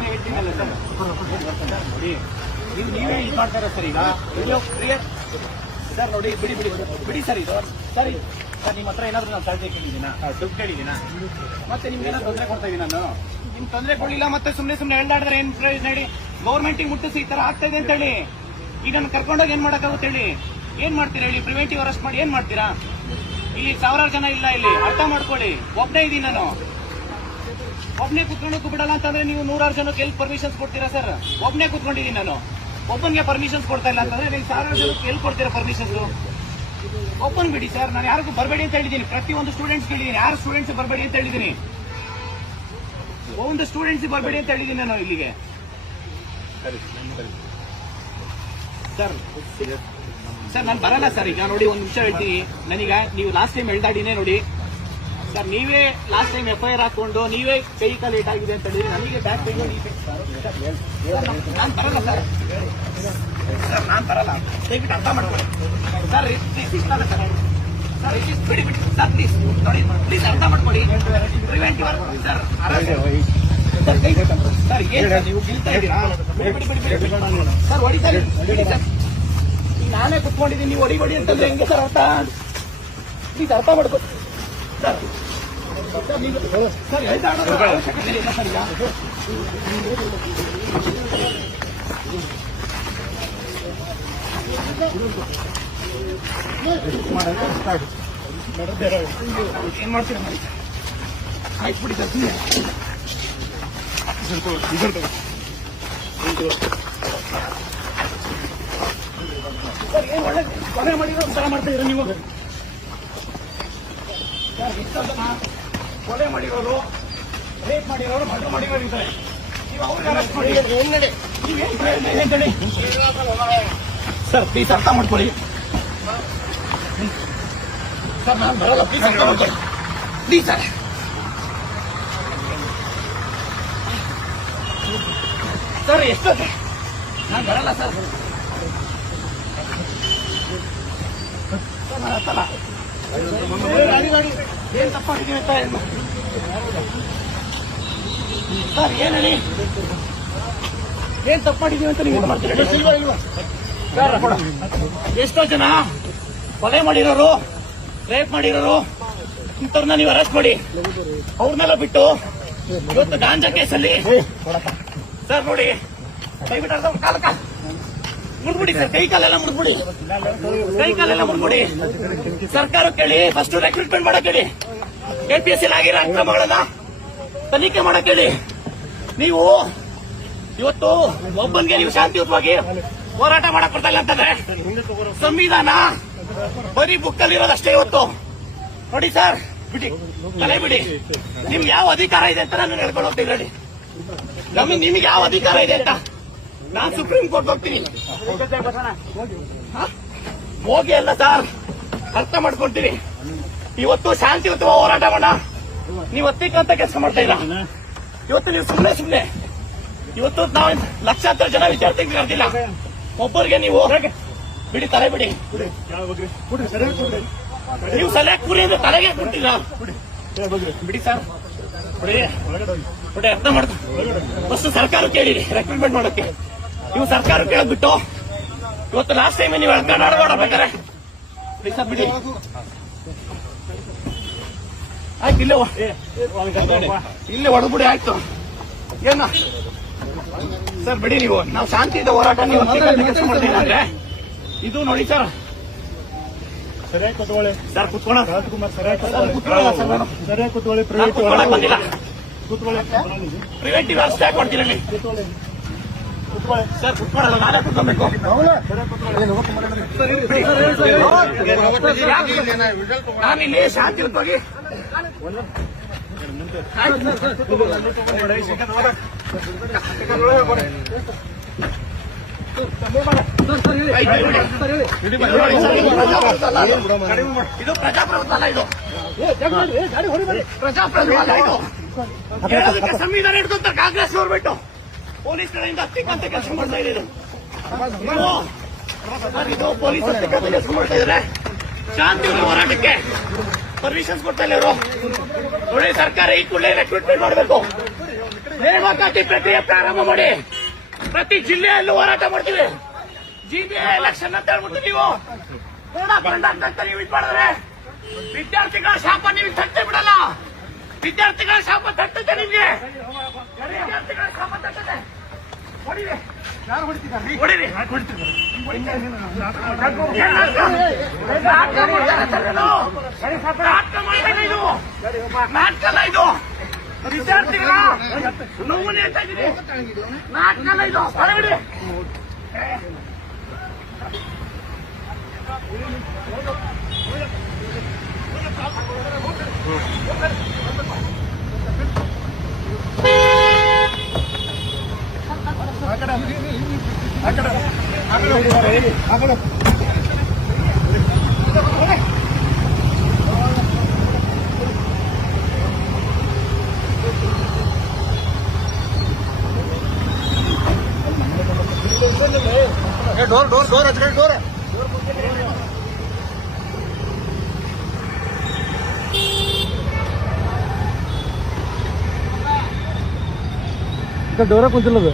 ನಾನೇ ಹೇಳ್ತೀನಲ್ಲ ಸರ್ ನೋಡಿ ನೀವೇ ಇದು ಮಾಡ್ತಾರ ಸರ್ ಈಗ ಸರ್ ನೋಡಿ ಬಿಡಿ ಸರ್ ಇದು ಸರಿ ಸರ್ ನಿಮ್ಮ ಹತ್ರ ಏನಾದ್ರು ನಾನು ಸಾಧ್ಯ ಕೇಳಿದ್ದೀನಾ ದುಡ್ಡು ಕೇಳಿದ್ದೀನಾ ಮತ್ತೆ ನಿಮ್ಗೆ ಏನಾದ್ರು ತೊಂದರೆ ಕೊಡ್ತಾ ಇದ್ದೀನಿ ನಾನು ನಿಮ್ ತೊಂದರೆ ಕೊಡಲಿಲ್ಲ ಮತ್ತೆ ಸುಮ್ಮನೆ ಹೇಳ್ದಾಡಿದ್ರೆ ಏನ್ ಪ್ರಯೋಜನ ಹೇಳಿ ಗೌರ್ಮೆಂಟಿಗೆ ಮುಟ್ಟಿಸಿ ಈ ತರ ಆಗ್ತಾ ಇದೆ ಅಂತ ಹೇಳಿ ಈಗ ನಾನು ಕರ್ಕೊಂಡೋಗಿ ಏನ್ ಮಾಡಕ್ಕಾಗುತ್ತೆ ಹೇಳಿ ಏನ್ ಮಾಡ್ತೀರಾ ಹೇಳಿ ಪ್ರಿವೆಂಟಿವ್ ಅರೆಸ್ಟ್ ಮಾಡಿ ಏನ್ ಮಾಡ್ತೀರಾ ಇಲ್ಲಿ ಸಾವಿರಾರು ಜನ ಇಲ್ಲ ಇಲ್ಲಿ ಅರ್ಥ ಮಾಡ್ಕೊಳ್ಳಿ ಒಬ್ಬನೇ ಇದೀನಿ ನಾನು ಒಬ್ಬನೇ ಕುತ್ಕೊಳ್ಳೋಕೆ ಬಿಡಲ್ಲ ಅಂತಂದ್ರೆ ನೀವು 100 ಜನಕ್ಕೆ ಎಲ್ಲಿ ಪರ್ಮಿಷನ್ಸ್ ಕೊಡ್ತೀರಾ ಸರ್ ಒಬ್ಬನೇ ಕುತ್ಕೊಂಡಿದ್ದೀನಿ ನಾನು ಒಬ್ಬನಿಗೆ ಪರ್ಮಿಷನ್ಸ್ ಕೊಡ್ತಾ ಇಲ್ಲ ಅಂತಂದ್ರೆ ನೀವು ಸಾವಿರಾರು ಜನಕ್ಕೆ ಎಲ್ಲಿ ಕೊಡ್ತೀರಾ ಪರ್ಮಿಷನ್ಸ್ ಓಪನ್ ಬಿಡಿ ಸರ್ ನಾನು ಯಾರಿಗೂ ಬರಬೇಡಿ ಅಂತ ಹೇಳಿದ್ದೀನಿ ಪ್ರತಿಯೊಂದು ಸ್ಟೂಡೆಂಟ್ಸ್ ಹೇಳಿದ್ದೀನಿ ಯಾರು ಸ್ಟೂಡೆಂಟ್ಸ್ ಬರಬೇಡಿ ಅಂತ ಹೇಳಿದ್ದೀನಿ ಒಂದು ಸ್ಟೂಡೆಂಟ್ಸ್ ಬರಬೇಡಿ ಅಂತ ಹೇಳಿದ್ದೀನಿ ನಾನು ಇಲ್ಲಿಗೆ ಸರ್ ನಾನು ಬರಲ್ಲ ಸರ್ ಈಗ ನೋಡಿ ಒಂದು ನಿಮಿಷ ಹೇಳ್ತೀನಿ ನನಗ ನೀವು ಲಾಸ್ಟ್ ಟೈಮ್ ಹೇಳ್ದಾಡಿನೇ ನೋಡಿ ಸರ್ ನೀವೇ ಲಾಸ್ಟ್ ಟೈಮ್ FIR ಹಾಕೊಂಡು ನೀವೇ ವೆಹಿಕಲ್ ಲೇಟ್ ಆಗಿದೆ ಅಂತ ಹೇಳಿದ್ರೆ ನನಗೆ ಬ್ಯಾಕ್ ಪೇನ್ ನಾನು ಬರಲ್ಲ ಸರ್ ನಾನು ಬರಲ್ಲ ದಯವಿಟ್ಟು ಅರ್ಥ ಮಾಡ್ಕೊಳ್ಳಿ ಸರ್ ಸರ್ ಬಿಡಿ ಸರ್ ಪ್ಲೀಸ್ ನೋಡಿ ಪ್ಲೀಸ್ ಅರ್ಥ ಮಾಡ್ಕೊಳ್ಳಿ ಪ್ರಿವೆಂಟಿವ್ ಸರ್ ಸರ್ ಏನು ನೀವು ಗಿಲ್ತಾ ಇದ್ದೀರಾ ಸರ್ ಹೊಡಿ ಸರ್ ಬಿಡಿ ಸರ್ ನಾನೇ ಕುತ್ಕೊಂಡಿದ್ದೀನಿ ನೀವು ಹೊಡಿ ಅಂತಂದ್ರೆ ಹೆಂಗೆ ಸರ್ ಅರ್ಥ ಪ್ಲೀಸ್ ಅರ್ಥ ಮಾಡ್ಕೊ ಸರ್ ಸರ್ ಹೇಳ್ತಾ ಅವಶ್ಯಕತೆ ಇಲ್ಲ ಸರ್ ಈಗ ಏನ್ ಮಾಡ್ತೀರಾ ಮಾಡಿ ಆಯ್ತು ಬಿಡಿ ಸರ್ ಸರ್ ಏನ್ ಒಳ್ಳೆ ಕೊನೆ ಮಾಡಿರೋ ತರ ಮಾಡ್ತಾ ಇದ್ದೀರಾ ನೀವು ಸರ್ ಇಷ್ಟೋ ಜನ ಕೊಲೆ ಮಾಡಿರೋರು ರೇಪ್ ಮಾಡಿರೋರು ಮರ್ಡರ್ ಮಾಡಿರೋರು ಇದ್ದಾರೆ ನೀವು ಅವ್ರಿಗೆ ಅರೆಸ್ಟ್ ಮಾಡಿ ನೀವೇನ್ ಹೇಳಿ ಸರ್ ಪ್ಲೀಸ್ ಅರ್ಥ ಮಾಡ್ಕೊಳ್ಳಿ ಸರ್ ನಾನು ಬರಲ್ಲ ಪ್ಲೀಸ್ ಅರ್ಥ ಮಾಡ್ಕೊಳ್ಳಿ ಪ್ಲೀಸ್ ಸರ್ ಸರ್ ಎಷ್ಟೊತ್ತೆ ನಾನು ಬರಲ್ಲ ಸರ್ ನಾನು ಹತ್ತಲ್ಲ ಏನ್ ತಪ್ಪಾಗಿದ್ದೀವಿ ಅಂತ ಹೇಳಿ ಸರ್ ಏನ್ ಹೇಳಿ ಏನ್ ತಪ್ಪು ಮಾಡಿದೀವಿ ಅಂತ ನೀವು ಮಾಡ್ತೀರಿ ಸರ್ ಎಷ್ಟೋ ಜನ ಕೊಲೆ ಮಾಡಿರೋರು ರೇಪ್ ಮಾಡಿರೋರು ಇಂಥವ್ರನ್ನ ನೀವು ಅರೆಸ್ಟ್ ಮಾಡಿ ಅವ್ರನ್ನೆಲ್ಲ ಬಿಟ್ಟು ಇವತ್ತು ಗಾಂಜಾ ಕೇಸಲ್ಲಿ ಸರ್ ನೋಡಿ ದಯವಿಟ್ಟು ಅರ್ಥ ಕಾಲಕ ಮುಡ್ಬಿಡಿ ಸರ್ ಕೈ ಕಾಲೆಲ್ಲ ಮುಡ್ಬಿಡಿ ಸರ್ಕಾರ ಕೇಳಿ ಫಸ್ಟ್ ರೆಕ್ರೂಟ್ಮೆಂಟ್ ಮಾಡಕ್ ಹೇಳಿ KPSC ಆಗಿರೋ ಅಕ್ರಮಗಳನ್ನ ತನಿಖೆ ಮಾಡಕ್ ಹೇಳಿ ನೀವು ಇವತ್ತು ಒಬ್ಬನಿಗೆ ನೀವು ಶಾಂತಿಯುತವಾಗಿ ಹೋರಾಟ ಮಾಡಕ್ ಬರ್ತಾ ಇಲ್ಲ ಅಂತಂದ್ರೆ ಸಂವಿಧಾನ ಬರೀ ಬುಕ್ಕಲ್ಲಿ ಇರೋದಷ್ಟೇ ಇವತ್ತು ನೋಡಿ ಸರ್ ಬಿಡಿ ತಲೆ ಬಿಡಿ ನಿಮ್ಗೆ ಯಾವ ಅಧಿಕಾರ ಇದೆ ಅಂತ ನಾನು ಹೇಳ್ಕೊಂಡು ಹೋಗ್ತೀನಿ ಹೇಳಿ ನಿಮ್ಗೆ ಯಾವ ಅಧಿಕಾರ ಇದೆ ಅಂತ ನಾನು ಸುಪ್ರೀಂ ಕೋರ್ಟ್ ಹೋಗ್ತೀನಿ ಹೋಗಿ ಅಲ್ಲ ಸರ್ ಅರ್ಥ ಮಾಡ್ಕೊಳ್ತೀನಿ ಇವತ್ತು ಶಾಂತಿಯುತ ಹೋರಾಟ ಮಾಡ ನೀವು ಒತ್ತಿಕ್ಕಂತ ಕೆಲಸ ಮಾಡ್ತಾ ಇಲ್ಲ ಇವತ್ತು ನೀವು ಸುಮ್ಮನೆ ಇವತ್ತು ನಾವು ಲಕ್ಷಾಂತರ ಜನ ವಿದ್ಯಾರ್ಥಿಗಳು ಕರೆದಿಲ್ಲ ಒಬ್ಬರಿಗೆ ನೀವು ಬಿಡಿ ತಲೆ ಬಿಡಿ ನೀವು ಸರಿಯಾಗಿ ಕುರಿ ಅಂದ್ರೆ ತಲೆಗೆ ಕೊಟ್ಟಿಲ್ಲ ಬಿಡಿ ಸರ್ ಬಿಡಿ ಅರ್ಥ ಮಾಡ್ತೀನಿ ಫಸ್ಟ್ ಸರ್ಕಾರ ಕೇಳಿರಿ ರೆಕ್ರೂಟ್ಮೆಂಟ್ ಮಾಡೋಕ್ಕೆ ನೀವು ಸರ್ಕಾರ ಕೇಳದ್ಬಿಟ್ಟು ಇವತ್ತು ಲಾಸ್ಟ್ ಟೈಮ್ ನೀವು ಕನ್ನಡ ಮಾಡಬೇಕಾರೆ ಬಿಡಿ ಆಯ್ತು ಇಲ್ಲೇ ಹೊಡೆದ್ಬಿಡಿ ಆಯ್ತು ಏನ ಸರ್ ಬಿಡಿ ನೀವು ನಾವು ಶಾಂತಿಯುತ ಹೋರಾಟ ನೀವು ಕೆಲಸ ಮಾಡ್ತೀವಿ ಅಂದ್ರೆ ಇದು ನೋಡಿ ಸರ್ ಸರಿಯಾಗಿ ಕೂತ್ಕೊಳ್ಳಿ ಸರ್ ಕುತ್ಕೊಳ್ಳೋಣ ಸರಿಯಾಗಿ ಕೂತ್ಕೊಳ್ಳಿ ಬಂದಿಲ್ಲ ಕೂತ್ಕೊಳ್ಳಿ ಪ್ರಿವೆಂಟಿವ್ ಅರೆಸ್ಟ್ ಯಾಕೆ ಮಾಡ್ತೀರಲ್ಲಿ ಸರ್ ಕುತ್ಕೊಳ್ಳಲ್ಲ ನಾನೇ ಕುತ್ಕೊಬೇಕು ನಾನಿಲ್ಲಿ ಶಾಂತಿಯುತವಾಗಿ ಇದು ಪ್ರಜಾಪ್ರಭುತ್ವ ಅಲ್ಲ ಇದು ಪ್ರಜಾಪ್ರಭುತ್ವ ಅಲ್ಲ ಇದು ಸಂವಿಧಾನ ಹಿಡ್ಕೊಂತಾರೆ ಕಾಂಗ್ರೆಸ್ ಗೌರ್ಮೆಂಟ್ ಪೊಲೀಸ್ ಕಡೆಯಿಂದ ಹತ್ತಿಕ್ಕಂತ ಕೆಲಸ ಮಾಡ್ತಾ ಇದ್ದೀರಿ ಇದು ಪೊಲೀಸ್ ಹತ್ತಿಕ್ಕಂತ ಕೆಲಸ ಮಾಡ್ತಾ ಇದ್ದಾರೆ ಶಾಂತಿಯುತ ಹೋರಾಟಕ್ಕೆ ಪರ್ಮಿಷನ್ಸ್ ಕೊಡ್ತಾ ಇಲ್ಲ ಇವರು ನೋಡಿ ಸರ್ಕಾರ ಈ ಕೂಡಲೇ ರೆಕ್ರೂಟ್ಮೆಂಟ್ ಮಾಡಬೇಕು ನೇಮಕಾತಿ ಪ್ರಕ್ರಿಯೆ ಪ್ರಾರಂಭ ಮಾಡಿ. ಪ್ರತಿ ಜಿಲ್ಲೆಯಲ್ಲೂ ಹೋರಾಟ ಮಾಡ್ತೀವಿ. ಜಿಬಿಎ ಎಲೆಕ್ಷನ್ ಅಂತ ಹೇಳ್ಬಿಟ್ಟು ನೀವು ನೀವು ಇದು ಮಾಡಿದ್ರೆ ವಿದ್ಯಾರ್ಥಿಗಳ ಶಾಪ ನೀವು ತಟ್ಟೆ ಬಿಡಲ್ಲ. ವಿದ್ಯಾರ್ಥಿಗಳ ಶಾಪ ತಟ್ಟುತ್ತೆ ನಿಮ್ಗೆ. ವಿದ್ಯಾರ್ಥಿಗಳ ಶಾಪ ತಟ್ಟುತ್ತೆ. ಹೊಡಿರಿ. ಯಾರು ಹೊಡಿತಿದ್ದಾರೆ? ಹೊಡಿರಿ. ನಾಟಕಲ್ಲ ಇದು. ವಿದ್ಯಾರ್ಥಿಗಳ ನೋವು ಹೇಳ್ತಾ ಇದ್ದೀನಿ. ನಾಟಕಲ್ಲ ಇದು. ಹೊರಗಡೆ ಡೋರ್ ಹಚ್ಕೊಂಡು ಡೋರ್ ಡೋರ ಕುಂತಿಲ್ಲದು.